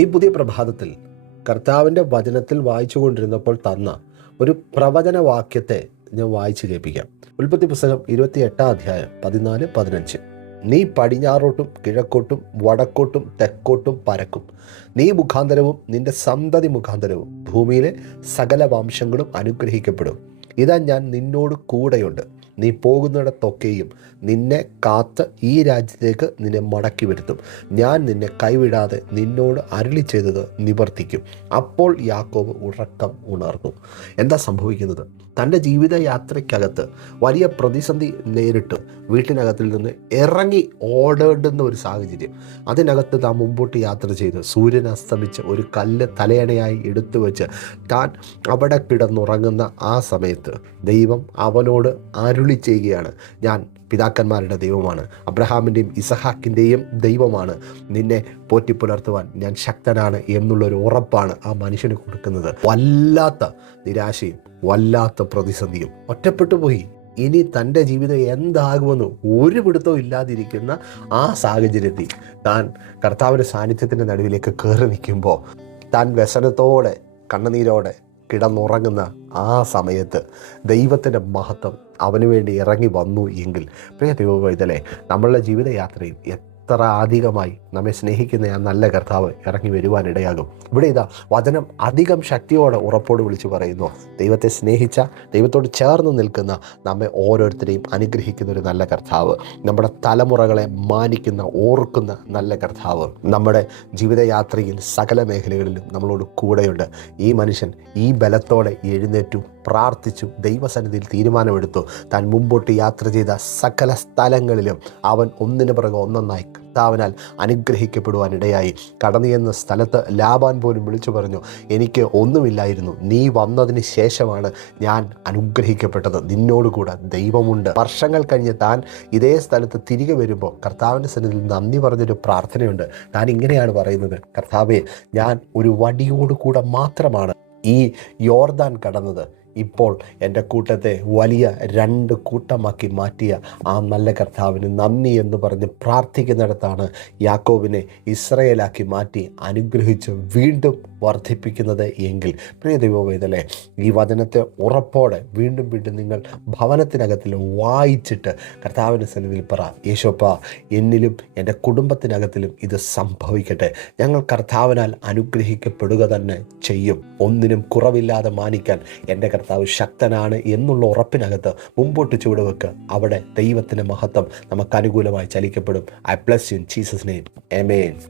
ഈ പുതിയ പ്രഭാതത്തിൽ കർത്താവിൻ്റെ വചനത്തിൽ വായിച്ചു കൊണ്ടിരുന്നപ്പോൾ തന്ന ഒരു പ്രവചന വാക്യത്തെ ഞാൻ വായിച്ചു കേൾപ്പിക്കാം. ഉൽപ്പത്തി പുസ്തകം 28 അധ്യായം 14-15. നീ പടിഞ്ഞാറോട്ടും കിഴക്കോട്ടും വടക്കോട്ടും തെക്കോട്ടും പരക്കും. നീ മുഖാന്തരവും നിന്റെ സന്തതി മുഖാന്തരവും ഭൂമിയിലെ സകല വംശങ്ങളും അനുഗ്രഹിക്കപ്പെടും. ഇതാ ഞാൻ നിന്നോട് കൂടെയുണ്ട്. നീ പോകുന്നിടത്തൊക്കെയും നിന്നെ കാത്ത് ഈ രാജ്യത്തേക്ക് നിന്നെ മടക്കി വരുത്തും. ഞാൻ നിന്നെ കൈവിടാതെ നിന്നോട് അരുളി ചെയ്തത് നിവർത്തിക്കും. അപ്പോൾ യാക്കോബ് ഉറക്കം ഉണർന്നു. എന്താ സംഭവിക്കുന്നത്? തൻ്റെ ജീവിതയാത്രയ്ക്കകത്ത് വലിയ പ്രതിസന്ധി നേരിട്ട് വീട്ടിനകത്തിൽ നിന്ന് ഇറങ്ങി ഓടേണ്ടുന്ന ഒരു സാഹചര്യം. അതിനകത്ത് താൻ മുമ്പോട്ട് യാത്ര ചെയ്ത് സൂര്യൻ അസ്തമിച്ച് ഒരു കല്ല് തലയണയായി എടുത്തു വെച്ച് താൻ അവിടെ കിടന്നുറങ്ങുന്ന ആ സമയത്ത് ദൈവം അവനോട് അരുളി ചെയ്യുകയാണ്, ഞാൻ പിതാക്കന്മാരുടെ ദൈവമാണ്, അബ്രഹാമിൻ്റെയും ഇസഹാക്കിൻ്റെയും ദൈവമാണ്, നിന്നെ പോറ്റിപ്പുലർത്തുവാൻ ഞാൻ ശക്തനാണ് എന്നുള്ളൊരു ഉറപ്പാണ് ആ മനുഷ്യന് കൊടുക്കുന്നത്. വല്ലാത്ത നിരാശയും വല്ലാത്ത പ്രതിസന്ധിയും. ഒറ്റപ്പെട്ടു പോയി. ഇനി തൻ്റെ ജീവിതം എന്താകുമെന്ന് ഒരു പിടുത്തവും ഇല്ലാതിരിക്കുന്ന ആ സാഹചര്യത്തിൽ താൻ കർത്താവിൻ്റെ സാന്നിധ്യത്തിൻ്റെ നടുവിലേക്ക് കയറി നിൽക്കുമ്പോൾ താൻ വ്യസനത്തോടെ കണ്ണുനീരോടെ കിടന്നുറങ്ങുന്ന ആ സമയത്ത് ദൈവത്തിൻ്റെ മഹത്വം അവന് വേണ്ടി ഇറങ്ങി വന്നു എങ്കിൽ, പ്രിയ ദൈവവൈതലേ, നമ്മളുടെ ജീവിതയാത്രയിൽ എത്ര അധികമായി നമ്മെ സ്നേഹിക്കുന്ന ആ നല്ല കർത്താവ് ഇറങ്ങി വരുവാനിടയാകും. ഇവിടെ ഇതാ വചനം അധികം ശക്തിയോടെ ഉറപ്പോട് വിളിച്ചു പറയുന്നു, ദൈവത്തെ സ്നേഹിച്ച, ദൈവത്തോട് ചേർന്ന് നിൽക്കുന്ന നമ്മെ ഓരോരുത്തരെയും അനുഗ്രഹിക്കുന്ന ഒരു നല്ല കർത്താവ്, നമ്മുടെ തലമുറകളെ മാനിക്കുന്ന ഓർക്കുന്ന നല്ല കർത്താവ് നമ്മുടെ ജീവിതയാത്രയിൽ സകല മേഖലകളിലും നമ്മളോട് കൂടെയുണ്ട്. ഈ മനുഷ്യൻ ഈ ബലത്തോടെ എഴുന്നേറ്റു പ്രാർത്ഥിച്ചു, ദൈവസന്നിധിയിൽ തീരുമാനമെടുത്തു. താൻ മുമ്പോട്ട് യാത്ര ചെയ്ത സകല സ്ഥലങ്ങളിലും അവൻ ഒന്നിനു പിറകെ ഒന്നൊന്നായി കർത്താവിനാൽ അനുഗ്രഹിക്കപ്പെടുവാനിടയായി. കടന്നു ചെന്ന സ്ഥലത്ത് ലാബാൻ പോലും വിളിച്ചു പറഞ്ഞു, എനിക്ക് ഒന്നുമില്ലായിരുന്നു, നീ വന്നതിന് ശേഷമാണ് ഞാൻ അനുഗ്രഹിക്കപ്പെട്ടത്, നിന്നോടുകൂടെ ദൈവമുണ്ട്. വർഷങ്ങൾ കഴിഞ്ഞ് താൻ ഇതേ സ്ഥലത്ത് തിരികെ വരുമ്പോൾ കർത്താവിൻ്റെ സന്നിധിയിൽ നന്ദി പറഞ്ഞൊരു പ്രാർത്ഥനയുണ്ട്. താൻ ഇങ്ങനെയാണ് പറയുന്നത്, കർത്താവേ, ഞാൻ ഒരു വടിയോടുകൂടെ മാത്രമാണ് ഈ യോർദാൻ കടന്നത്. ഇപ്പോൾ എൻ്റെ കൂട്ടത്തെ വലിയ 2 കൂട്ടമാക്കി മാറ്റിയ ആ നല്ല കർത്താവിന് നന്ദി എന്ന് പറഞ്ഞ് പ്രാർത്ഥിക്കുന്നിടത്താണ് യാക്കോബിനെ ഇസ്രായേലാക്കി മാറ്റി അനുഗ്രഹിച്ച് വീണ്ടും വർദ്ധിപ്പിക്കുന്നത് എങ്കിൽ, പ്രിയ ദൈവവേദലേ, ഈ വചനത്തെ ഉറപ്പോടെ വീണ്ടും വീണ്ടും നിങ്ങൾ ഭവനത്തിനകത്തിൽ വായിച്ചിട്ട് കർത്താവിൻ്റെ സന്നിധിയിൽ പറ, യേശോപ്പ, എന്നിലും എൻ്റെ കുടുംബത്തിനകത്തിലും ഇത് സംഭവിക്കട്ടെ. ഞങ്ങൾ കർത്താവിനാൽ അനുഗ്രഹിക്കപ്പെടുക തന്നെ ചെയ്യും. ഒന്നിനും കുറവില്ലാതെ മാനിക്കാൻ എൻ്റെ കർത്താവ് ശക്തനാണ് എന്നുള്ള ഉറപ്പിനകത്ത് മുമ്പോട്ട് ചുവടുവെക്ക്. അവിടെ ദൈവത്തിൻ്റെ മഹത്വം നമുക്ക് അനുകൂലമായി ചലിക്കപ്പെടും. I bless you in Jesus name. Amen.